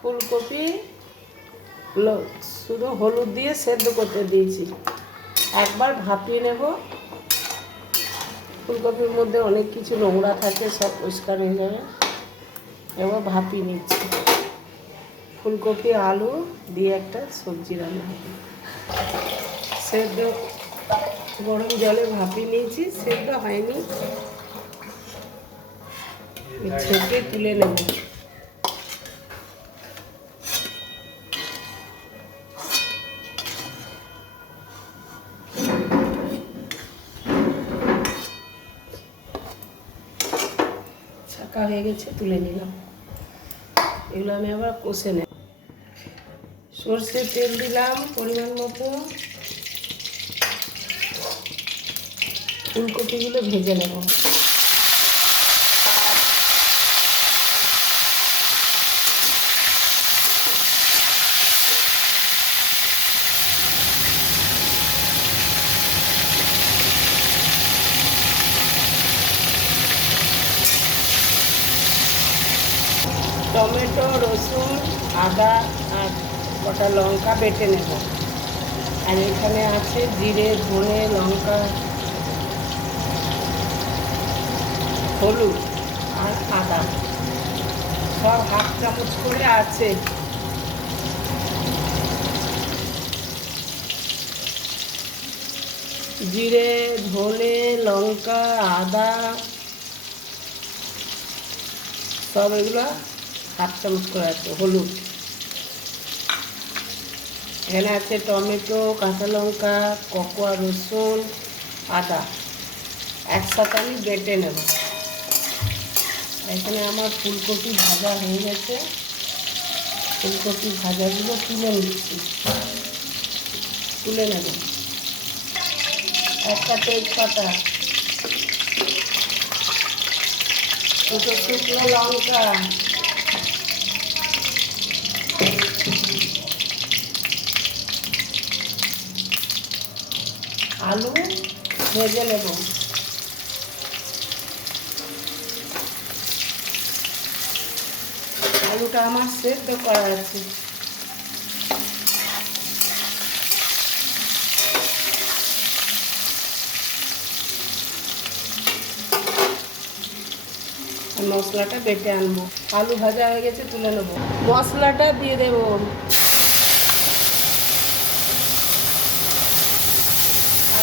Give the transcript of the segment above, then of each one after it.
ফুলকপি শুধু হলুদ দিয়ে সেদ্ধ করতে দিয়েছি। একবার ভাপিয়ে নেব। ফুলকপির মধ্যে অনেক কিছু নোংরা থাকে, সব পরিষ্কার হয়ে যাবে। এবার ভাপিয়ে নিচ্ছি। ফুলকপি, আলু দিয়ে একটা সবজি রান্না হবে। সেদ্ধ, গরম জলে ভাপিয়ে নিয়েছি, সেদ্ধ হয়নি। ছেঁকে তুলে নেব। ছাকা হয়ে গেছে, তুলে নিলাম। এগুলো আমি আবার কষে নেব। সর্ষের তেল দিলাম পরিমাণ মতো। ফুলকপিগুলো ভেজে নেব। টমেটো, রসুন, আদা আর কটা লঙ্কা বেটে নেব। আর এখানে আছে জিরে, ধনে, লঙ্কা, হলুদ আর আদা। সব হাফ চামচ করে আছে। জিরে, ধনে, লঙ্কা, আদা, সব এগুলো হাফ চামচ করে আছে হলুদ। এখানে আছে টমেটো, কাঁচা লঙ্কা, ককোয়া, রসুন, আদা। একসাথে আমি বেটে নেব। এখানে আমার ফুলকপি ভাজা হয়ে গেছে। ফুলকপি ভাজাগুলো তুলে নিচ্ছি। তুলে নেব। একটা তেজপাতা, দুটো শুকনো লঙ্কা আলু ভেজে নেব। আলুটা আমার সেদ্ধ করা আছে। মশলাটা বেটে আনব। আলু ভাজা হয়ে গেছে তুলে নেব। মশলাটা দিয়ে দেবো।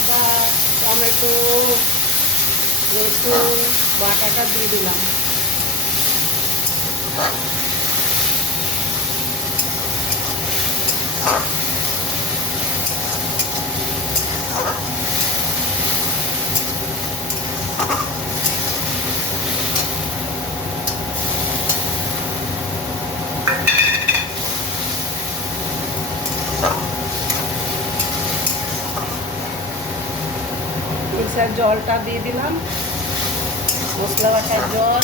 আদা টমেটো রসুন বাটাটা দিয়ে দিলাম। জলটা দিয়ে দিলাম। মশলা বাটার জল।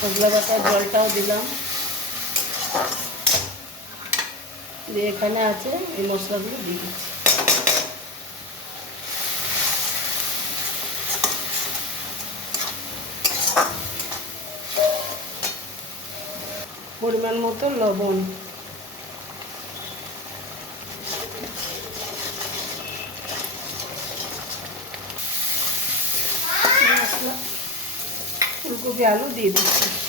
মশলা বাটার জলটাও দিলাম। দিয়ে এখানে আছে এই মশলাগুলো দিয়ে দিচ্ছি। পরিমাণ মতো লবণ মশলা ফুলকপি আলু দিয়ে দিচ্ছি।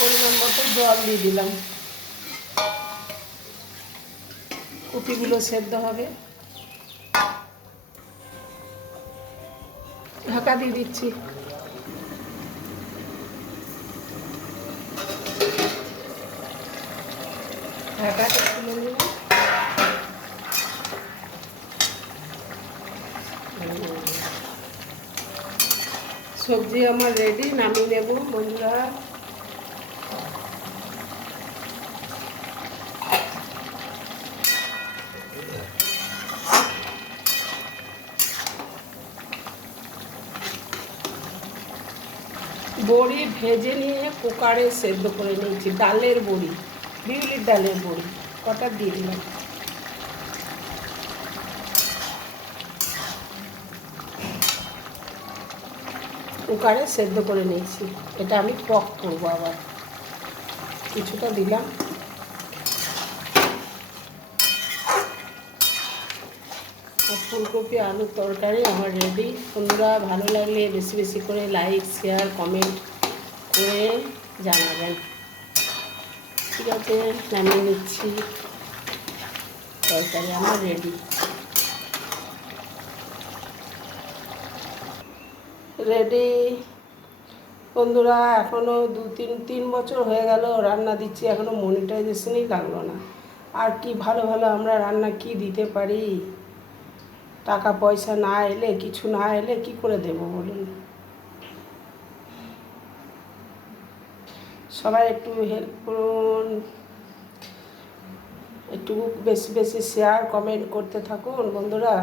পরিমাণ মতো জল দিয়ে দিলাম। কপিগুলো সেদ্ধ হবে। ঢাকা দিয়ে দিচ্ছি। সবজি আমার রেডি নামিয়ে নেব বন্ধুরা। বড়ি ভেজে নিয়ে কুকারে সেদ্ধ করে নিয়েছি। ডালের বড়ি, বিউলির ডালের বড়ি, কটা দিয়ে দিলাম? কুকারে সেদ্ধ করে নিয়েছি। এটা আমি পক করব আবার। কিছুটা দিলাম। ফুলকপি, আলুর তরকারি আমার রেডি বন্ধুরা, ভালো লাগলে বেশি বেশি করে লাইক শেয়ার কমেন্ট করে জানাবেন। ঠিক আছে, নামিয়ে নিচ্ছি। তরকারি আমার রেডি রেডি বন্ধুরা এখনও দু তিন তিন বছর হয়ে গেল রান্না দিচ্ছি এখনও মনিটাইজেশনই লাগল না। আর কি ভালো ভালো আমরা রান্না কি দিতে পারি? টাকা পয়সা না এলে, কিছু না এলে কি করে দেব বলুন? সবাই একটু হেল্প করুন। একটু বেশি বেশি শেয়ার কমেন্ট করতে থাকুন। বন্ধুরা